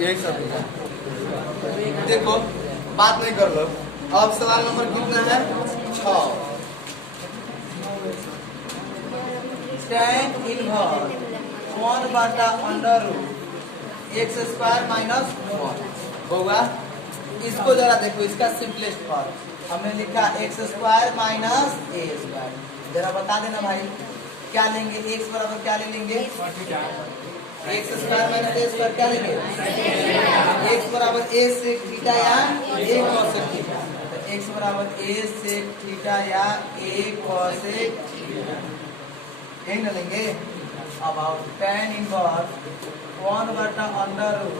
यही सब है। देखो बात नहीं कर लो। अब सवाल नंबर कितना है 6। tan इनवर्स 1/√x² माइनस 1 होगा। इसको जरा देखो, इसका सिंपलेस्ट फॉर्म हमने लिखा x² माइनस a²। जरा बता देना भाई क्या लेंगे, x बराबर क्या ले लेंगे, x² माइनस a² क्या लेंगे, x बराबर a सेक थीटा या a cosec थीटा। तो x बराबर a सेक थीटा या a cosec थीटा यही ना लेंगे। अब आओ tan इनवर्स 1/√,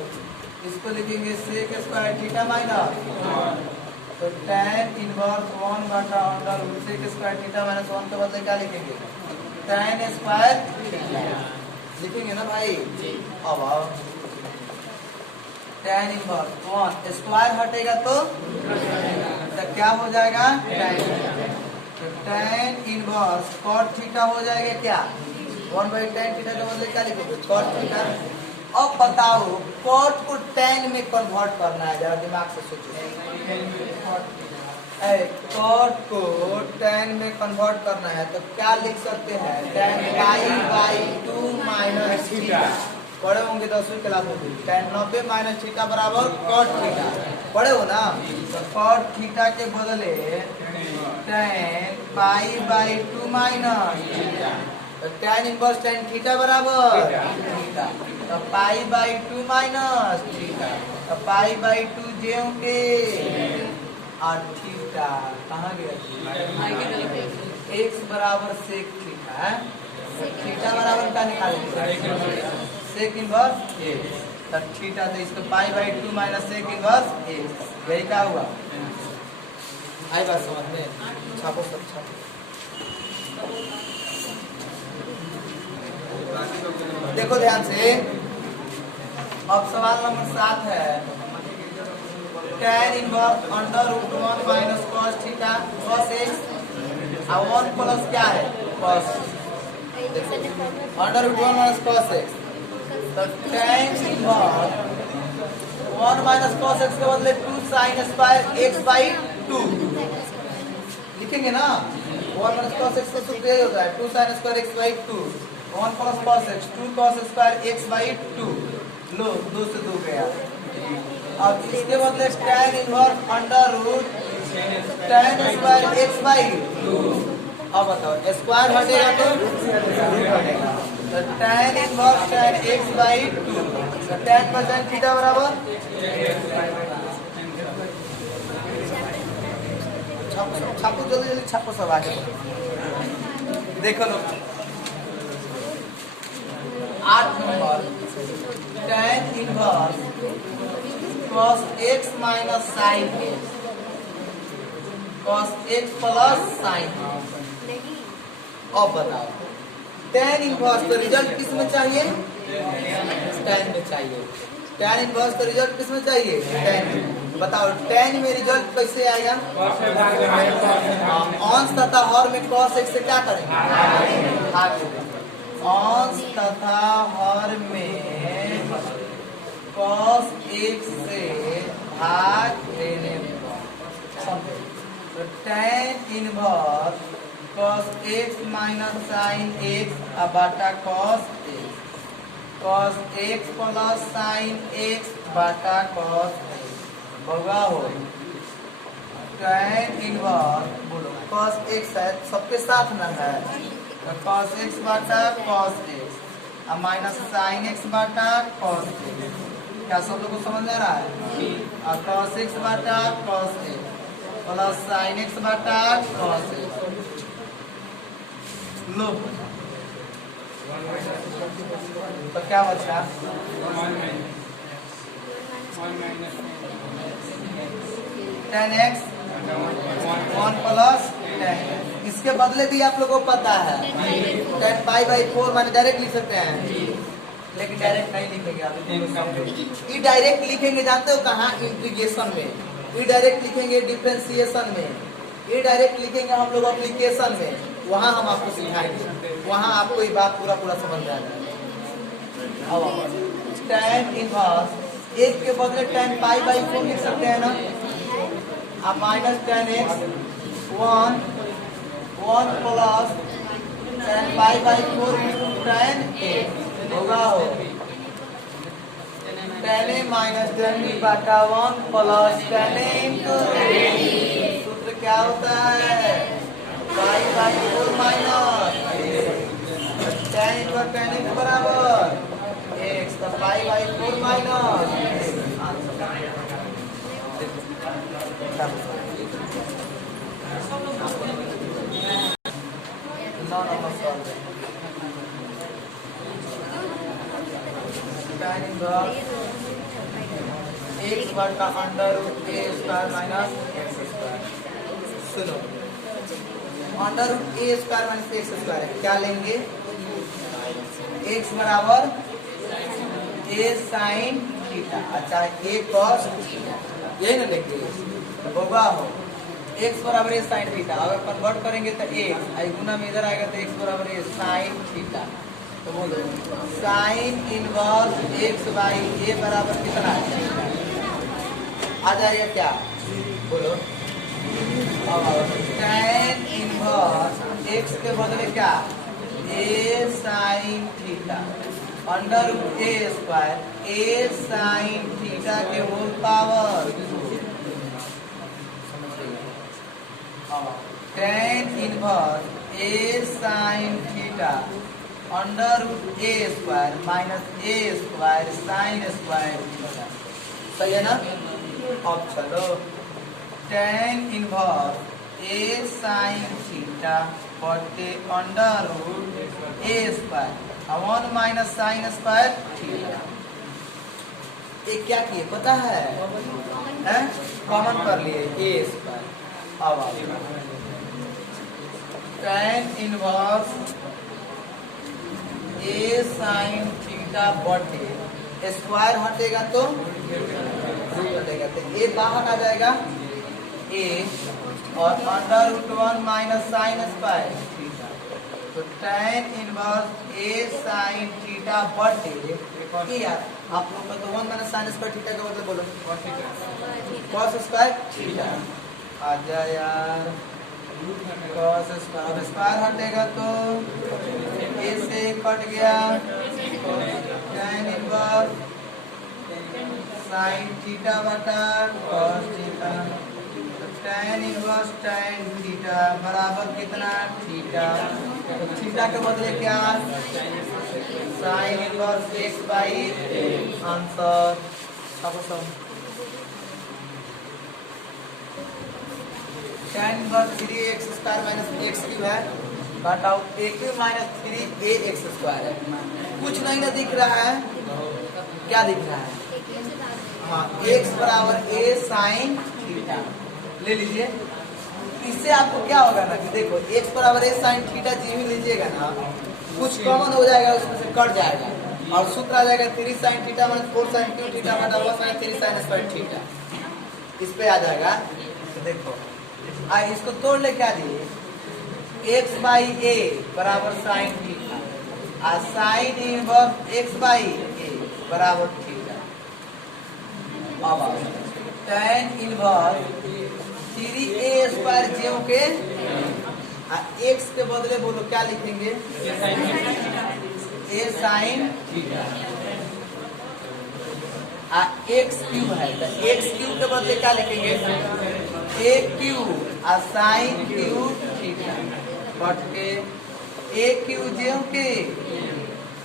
इसको लिखेंगे सेक स्क्वायर थीटा माइनस, तो tan inverse 1/√, sec square theta minus 1 के बदले क्या लिखेंगे, tan स्क्वायर लिखेंगे ना भाई। अब आओ tan इनवर्स 1 स्क्वायर हटेगा तो क्या हो जाएगा, तो tan इनवर्स cot थीटा हो जाएगा क्या, 1/tan थीटा के बदले क्या लिखोगे, cot थीटा। अब बताओ cot को tan में कन्वर्ट करना है, जरा दिमाग से सोचो। cot को tan में कन्वर्ट करना है तो क्या लिख सकते हैं, tan π/2 माइनस थीटा। पढ़े होंगे 10वीं क्लास में, tan 90 माइनस थीटा बराबर cot थीटा, पढ़े हो ना। तो cot थीटा के बदले tan π/2 माइनस थीटा, तो tan इनवर्स tan थीटा बराबर थीटा, तो π/2 माइनस थीटा, तो π/2 जे और थीटा कहाँ गया, x बराबर सेक थीटा, थीटा बराबर क्या निकालेंगे, सेक इनवर्स x, तो थीटा, तो इसको π/2 माइनस सेक इनवर्स x, यही क्या हुआ। आई बात समझ में, छापो सब छापो। देखो ध्यान से, अब सवाल नंबर 7 है, tan inverse √1 minus cos theta cos x और 1 प्लस क्या है cos, √1 माइनस cos x, तो tan inverse 1 minus cos x के बदले 2 sin स्क्वायर x/2 लिखेंगे ना। 1 माइनस cos x का सूत्र यही होता है 2 sin square x/2, 1 plus cos x 2 cos square x/2, लो 2 से 2 गया। अब इसके बदले tan inverse √tan square x/2। अब बताओ स्क्वायर हटेगा तो रूट हटेगा, तो tan इनवर्स tan x/2, तो tan पर tan थीटा बराबर, छापो जल्दी जल्दी छापो सब आगे। देखो लो 8 number, tan inverse cos x minus sin x, cos x plus sin x। अब बताओ tan इनवर्स का रिजल्ट किस में चाहिए, tan में चाहिए। tan इनवर्स का रिजल्ट किस में चाहिए, tan में। बताओ tan में रिजल्ट कैसे आएगा, अंश तथा हर में cos x से क्या करेंगे, अंश तथा हर में cos x से भाग देने पर, तो tan inverse cos x minus sin x बटा cos x, cos x plus sin x बटा cos x होगा हो। tan इनवर्स बोलो cos x है सबके साथ ना है, तो cos x बटा cos x और माइनस sin x बटा cos x, क्या सब लोगों को समझ आ रहा है। और cos x बटा cos x plus sin x बटा cos x, लो तो क्या बचा, tan x 1 प्लस tan, इसके बदले भी आप लोगों को पता है tan π/4 माने डायरेक्ट लिख सकते हैं, लेकिन डायरेक्ट नहीं लिखेंगे आप, ये डायरेक्ट लिखेंगे जानते हो कहाँ, इंटीग्रेशन में, ये डायरेक्ट लिखेंगे डिफरेंशिएशन में, ये डायरेक्ट लिखेंगे हम लोग एप्लीकेशन में, वहाँ हम आपको सिखाएंगे, वहाँ आपको ये बात पूरा समझ में आ जाएगा। tan इनवर्स एक के बदले tan पाई बाई 4 लिख सकते हैं ना। अब minus tan x 1 plus tan pi by 4 into tan x होगा हो tan a minus tan b बटा 1 प्लस tan a इंटू सूत्र क्या होता है pi by 4 minus tan into tan x बराबर x तो pi by 4 minus tan inverse x बटा under root a square minus x square. सुनो under root a square minus x square है, क्या लेंगे x बराबर a साइन थीटा, अच्छा a cos यही ना लेंगे होगा हो x बराबर a साइन थीटा। अगर कन्वर्ट करेंगे तो x आई गुना में इधर आएगा तो x बराबर a साइन थीटा। तो बोलो sine inverse x by a बराबर कितना आ जाएगा क्या बोलो tan इनवर्स x के बदले क्या a sine theta under root a square a sine theta के whole power tan inverse a sine theta under root a square minus a square sine square theta. सही है ना। अब चलो tan inverse a sine theta बटे under root a square 1 minus sine square theta. ये क्या किए पता है कॉमन कर लिए a स्क्वायर। अब tan inverse a sine theta बटे स्क्वायर हटेगा तो रूट हटेगा तो a बाहर आ जाएगा a और under root 1 minus sine square theta. तो tan inverse a sine theta बटे यार आप लोग का तो 1 माइनस साइन स्क्वायर थीटा का मतलब बोलो cos स्क्वायर थीटा आ जाए यार cos स्क्वायर। अब स्क्वायर हटेगा तो a से कट गया tan इनवर्स साइन थीटा बटा cos theta. tan inverse tan theta बराबर कितना थीटा। तो थीटा के बदले क्या sine inverse x by answer. tan inverse 3x square minus x cube है घटाओ a cube minus 3ax square है। कुछ नहीं ना दिख रहा है क्या दिख रहा है हाँ x बराबर a साइन थीटा ले लीजिए। इससे आपको क्या होगा ना कि देखो x बराबर a साइन थीटा जी भी लीजिएगा ना कुछ कॉमन हो जाएगा उसमें से कट जाएगा और सूत्र आ जाएगा 3 sine theta minus 4 sine Q theta बटा 1 साइन 3 साइन स्क्वायर थीटा। इस पे आ जाएगा तो देखो इसको तोड़ ले क्या दिए x बाई a बराबर साइन थीटा और sine inverse x by a बराबर थीटा। अब tan इनवर्स 3a स्क्वायर जो के x के बदले बोलो क्या लिखेंगे a sine theta x cube है तो x क्यूब के बदले क्या लिखेंगे a क्यूब और साइन क्यूब थीटा बट के a क्यूब जो के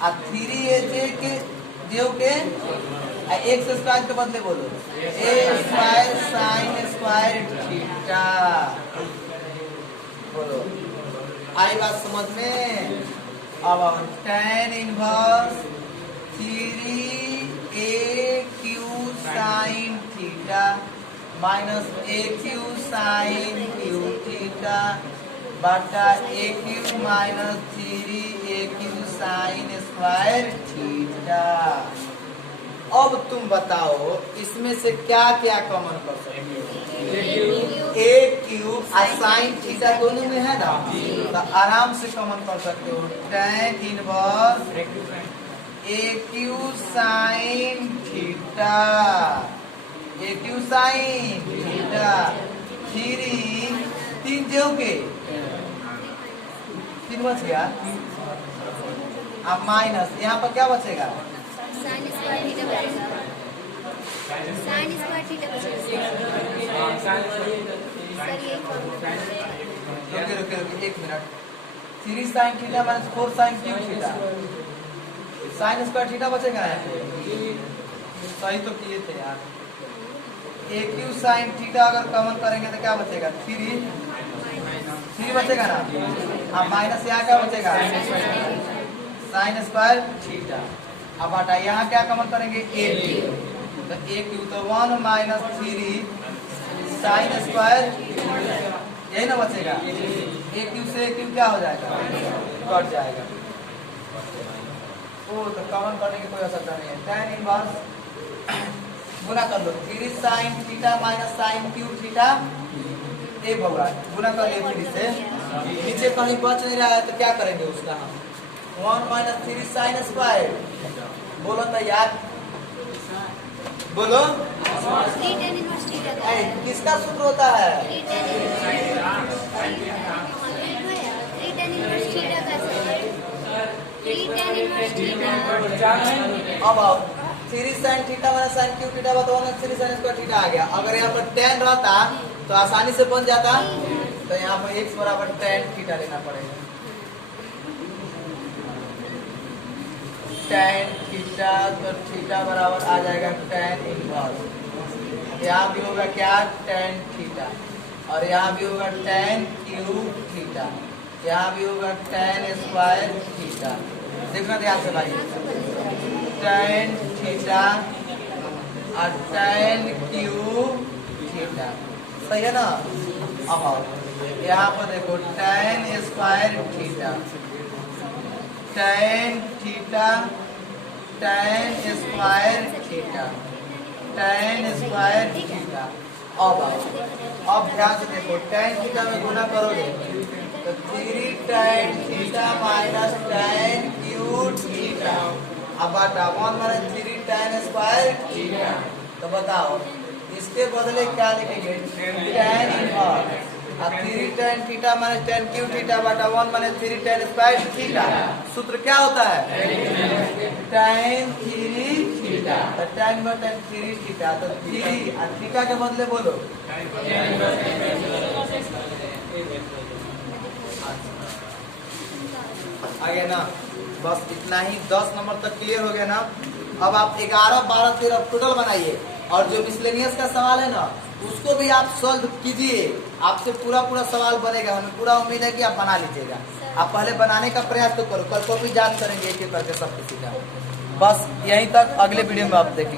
और 3a के जो के x स्क्वायर के बदले बोलो a square sine square theta. बोलो आई बात समझ में। अब tan inverse 3a cube sine theta minus a cube sine Q theta बटा a cube minus 3a cube sine square theta. अब तुम बताओ इसमें से क्या क्या कॉमन कर सकते हो a क्यूब और साइन थीटा दोनों में है ना तो आराम से कॉमन कर सकते हो tan inverse a cube sine theta A cube sine theta 3 जो के 3 बच गया। अब माइनस यहाँ पर क्या बचेगा? साइन स्क्वायर थीटा बचेगा। साइन स्क्वायर थीटा बचेगा। सर यही रुके 1 minute. 3 sine theta minus 4 sine Q theta, sine square theta बचेगा। सही तो किए थे यार। ए क्यू साइन थीटा अगर कॉमन करेंगे तो क्या बचेगा? 3 बचेगा ना। अब माइनस यहाँ क्या बचेगा? Sine square theta. अब हटा यहाँ क्या कॉमन करेंगे? ए क्यू, तो ए क्यू तो 1 माइनस 3 साइन स्क्वायर, यही ना बचेगा। ए क्यू से ए क्यू क्या हो जाएगा? कट जाएगा। ओ तो कॉमन करने की कोई आवश्यकता नहीं है। tan इनवर्स गुना कर लो 3 sine theta minus sine Q theta, ए भगवान गुना कर ले 3 से। नीचे कहीं बच नहीं रहा है तो क्या करेंगे उसका? हम 1 माइनस 3 साइन स्क्वायर, बोलो तैयार, बोलो। 3 tan इनवर्स थीटा का है। किसका सूत्र होता है? 3 tan इनवर्स थीटा का सर। 3 tan inverse theta. अब आओ 3 sine theta minus sine Q theta तो 1 3 साइन स्क्वायर थीटा आ गया। अगर यहाँ पर tan रहता तो आसानी से बन जाता, तो यहाँ पर x बराबर tan थीटा लेना पड़ेगा। tan थीटा तो थीटा बराबर आ जाएगा tan इनवर्स। यहाँ भी होगा क्या? tan theta. और यहाँ भी होगा tan क्यू थीटा, यहाँ भी होगा tan स्क्वायर थीटा। देखना ध्यान से भाई, tan थीटा और tan क्यू थीटा, सही है ना। अब आओ यहाँ पर देखो tan square theta, tan theta, tan square theta, tan square theta. अब ध्यान से देखो tan थीटा में गुना करोगे तो 3 tan theta minus tan Q theta. अब बाटा 1 माइनस 3 tan स्क्वायर थीटा। तो बताओ इसके बदले क्या लिखेंगे? tan inverse. अब 3 tan theta minus tan Q theta बटा 1 माइनस 3 tan स्क्वायर थीटा। सूत्र क्या होता है? tan 3 theta. तो tan में tan 3 थीटा, तो 3 और थीटा के बदले बोलो आगे ना। बस इतना ही, 10 नंबर तक क्लियर हो गया ना। अब आप 11, 12, 13 टोटल बनाइए और जो मिसलेनियस का सवाल है ना उसको भी आप सॉल्व कीजिए। आपसे पूरा सवाल बनेगा, हमें पूरा उम्मीद है कि आप बना लीजिएगा। आप पहले बनाने का प्रयास तो करो, कल को भी याद करेंगे एक एक करके सब किसी का। बस यहीं तक, अगले वीडियो में आप देखेंगे।